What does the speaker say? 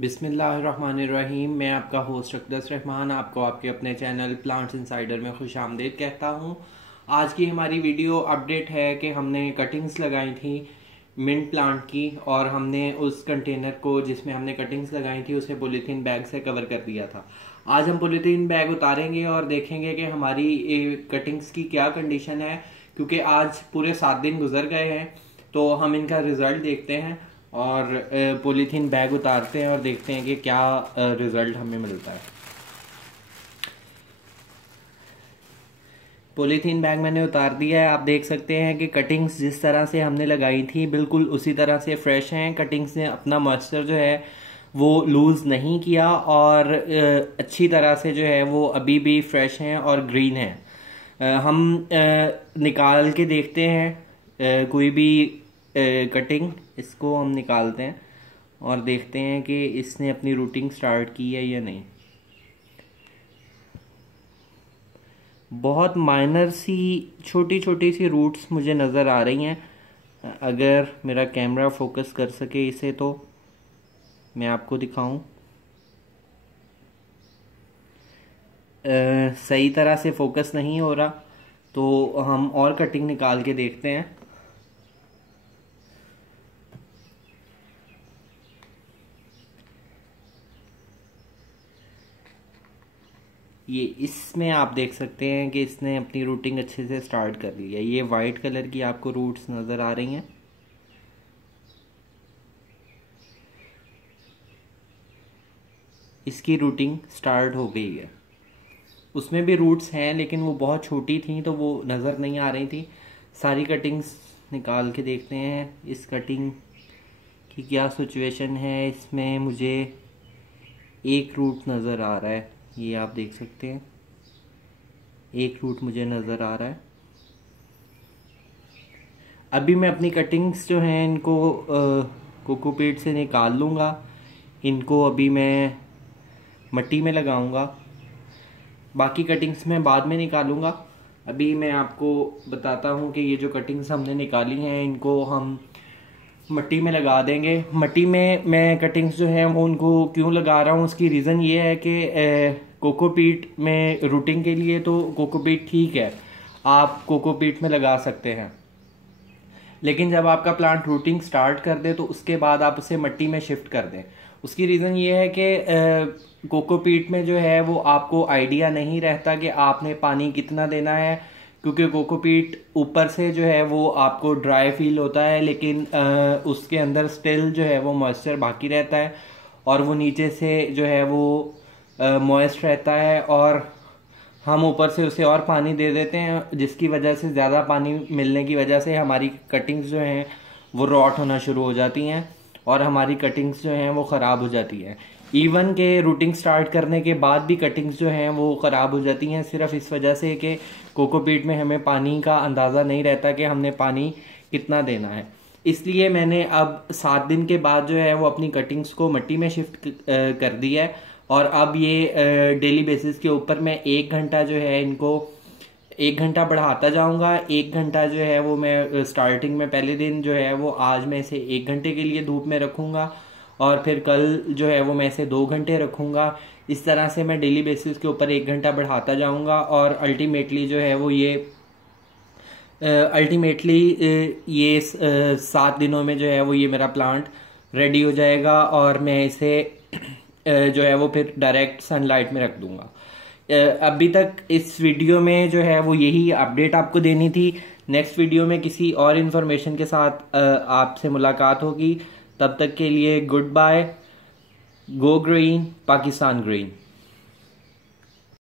बिस्मिल्लाहिर्रहमानिर्रहीम। मैं आपका होस्ट अक़दस रहमान आपको आपके अपने चैनल प्लांट्स इनसाइडर में खुश आमदीद कहता हूँ। आज की हमारी वीडियो अपडेट है कि हमने कटिंग्स लगाई थी मिंट प्लांट की, और हमने उस कंटेनर को जिसमें हमने कटिंग्स लगाई थी उसे पॉलीथीन बैग से कवर कर दिया था। आज हम पॉलीथीन बैग उतारेंगे और देखेंगे कि हमारी कटिंग्स की क्या कंडीशन है, क्योंकि आज पूरे 7 दिन गुजर गए हैं। तो हम इनका रिज़ल्ट देखते हैं और पॉलीथीन बैग उतारते हैं और देखते हैं कि क्या रिज़ल्ट हमें मिलता है। पॉलीथीन बैग मैंने उतार दिया है। आप देख सकते हैं कि कटिंग्स जिस तरह से हमने लगाई थी बिल्कुल उसी तरह से फ्रेश हैं। कटिंग्स ने अपना मॉइस्चर जो है वो लूज़ नहीं किया और अच्छी तरह से जो है वो अभी भी फ्रेश हैं और ग्रीन हैं। हम निकाल के देखते हैं कोई भी कटिंग, इसको हम निकालते हैं और देखते हैं कि इसने अपनी रूटिंग स्टार्ट की है या नहीं। बहुत माइनर सी छोटी छोटी सी रूट्स मुझे नज़र आ रही हैं। अगर मेरा कैमरा फोकस कर सके इसे तो मैं आपको दिखाऊं। सही तरह से फोकस नहीं हो रहा, तो हम और कटिंग निकाल के देखते हैं। ये इसमें आप देख सकते हैं कि इसने अपनी रूटिंग अच्छे से स्टार्ट कर ली है। ये वाइट कलर की आपको रूट्स नज़र आ रही हैं। इसकी रूटिंग स्टार्ट हो गई है। उसमें भी रूट्स हैं लेकिन वो बहुत छोटी थी तो वो नज़र नहीं आ रही थी। सारी कटिंग्स निकाल के देखते हैं इस कटिंग की क्या सिचुएशन है। इसमें मुझे एक रूट नज़र आ रहा है, ये आप देख सकते हैं, एक रूट मुझे नज़र आ रहा है। अभी मैं अपनी कटिंग्स जो हैं इनको कोकोपीट से निकाल लूँगा। इनको अभी मैं मिट्टी में लगाऊंगा, बाकी कटिंग्स मैं बाद में निकालूंगा। अभी मैं आपको बताता हूँ कि ये जो कटिंग्स हमने निकाली हैं इनको हम मिट्टी में लगा देंगे। मिट्टी में मैं कटिंग्स जो हैं वो उनको क्यों लगा रहा हूँ, उसकी रीज़न ये है कि कोकोपीट में रूटिंग के लिए तो कोकोपीट ठीक है, आप कोकोपीट में लगा सकते हैं, लेकिन जब आपका प्लांट रूटिंग स्टार्ट कर दे तो उसके बाद आप उसे मिट्टी में शिफ्ट कर दें। उसकी रीज़न ये है कि कोकोपीट में जो है वो आपको आइडिया नहीं रहता कि आपने पानी कितना देना है, क्योंकि कोकोपीट ऊपर से जो है वो आपको ड्राई फील होता है, लेकिन उसके अंदर स्टिल जो है वो मॉइस्चर बाकी रहता है और वो नीचे से जो है वो मॉइस्ट रहता है, और हम ऊपर से उसे और पानी दे देते हैं, जिसकी वजह से ज़्यादा पानी मिलने की वजह से हमारी कटिंग्स जो हैं वो रॉट होना शुरू हो जाती हैं और हमारी कटिंग्स जो हैं वो ख़राब हो जाती हैं। इवन के रूटिंग स्टार्ट करने के बाद भी कटिंग्स जो हैं वो ख़राब हो जाती हैं, सिर्फ इस वजह से कि कोकोपीट में हमें पानी का अंदाज़ा नहीं रहता कि हमने पानी कितना देना है। इसलिए मैंने अब 7 दिन के बाद जो है वो अपनी कटिंग्स को मिट्टी में शिफ्ट कर दिया है, और अब ये डेली बेसिस के ऊपर मैं 1 घंटा जो है इनको 1 घंटा बढ़ाता जाऊंगा। 1 घंटा जो है वो मैं स्टार्टिंग में पहले दिन जो है वो आज मैं इसे 1 घंटे के लिए धूप में रखूंगा, और फिर कल जो है वो मैं इसे 2 घंटे रखूंगा। इस तरह से मैं डेली बेसिस के ऊपर 1 घंटा बढ़ाता जाऊंगा, और अल्टीमेटली जो है वो ये 7 दिनों में जो है वो ये मेरा प्लांट रेडी हो जाएगा, और मैं इसे जो है वो फिर डायरेक्ट सनलाइट में रख दूंगा। अभी तक इस वीडियो में जो है वो यही अपडेट आपको देनी थी। नेक्स्ट वीडियो में किसी और इन्फॉर्मेशन के साथ आपसे मुलाकात होगी। तब तक के लिए good bye. Go green, Pakistan green.